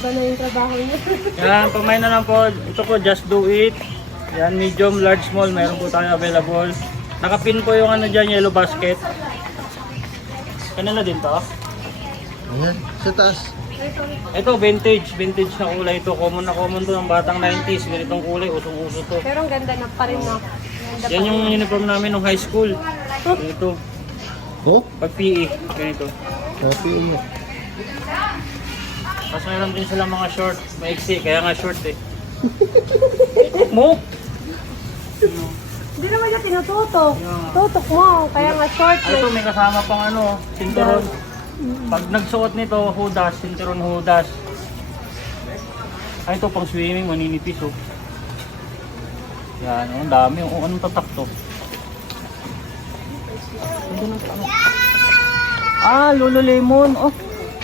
Ba na yung trabaho niya? Yan, pamay na lang po. Ito po, just do it. Yan, medium, large, small. Meron po tayo available. Nakapin po yung ano dyan, yellow basket. Kanila din to. Ayan, sa taas. Ito, vintage. Vintage na kulay ito. Common na common to ng batang 90s. Ganitong kulay, usong-uso to. Pero ang ganda na pa rin na. Ganda pa Yan yung rin. uniform namin nung high school. Ganito. Oh, Pag PE, ganito. copy mo. Tapos meron din sila mga short. Maiksi, kaya nga short eh. Ikot mo! Hindi naman niya tinututok. Tutok mo. Kaya nga short Ano to, eh. may kasama pang ano, sinturon. Pag nagsuot nito, hudas, sinturon hudas. Ay, ito pang swimming, maninipis oh. Yan, oh, ang dami. Oh, anong tatak to? Ah, Lululemon. Oh,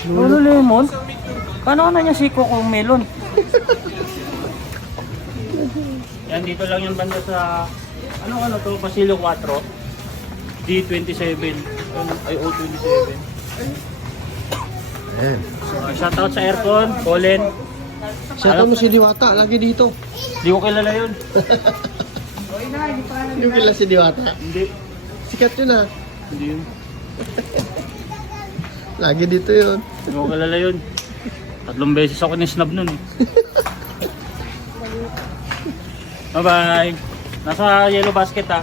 Lululemon. Paano na niya si Coco Melon? Yan, dito lang yung banda sa ano to, Pasilio 4 D27 ay O27. Ayan. Shoutout sa aircon, Colin. Shoutout mo si Diwata, lagi dito. Di ko kilala yun. Hindi ko kilala si Diwata. Hindi. Sikat yun ah. Hindi yun. Lagi dito yun. Di ko kilala yun. 3 beses ako ni-snub nun eh. Bye-bye. Nasa yellow basket ah.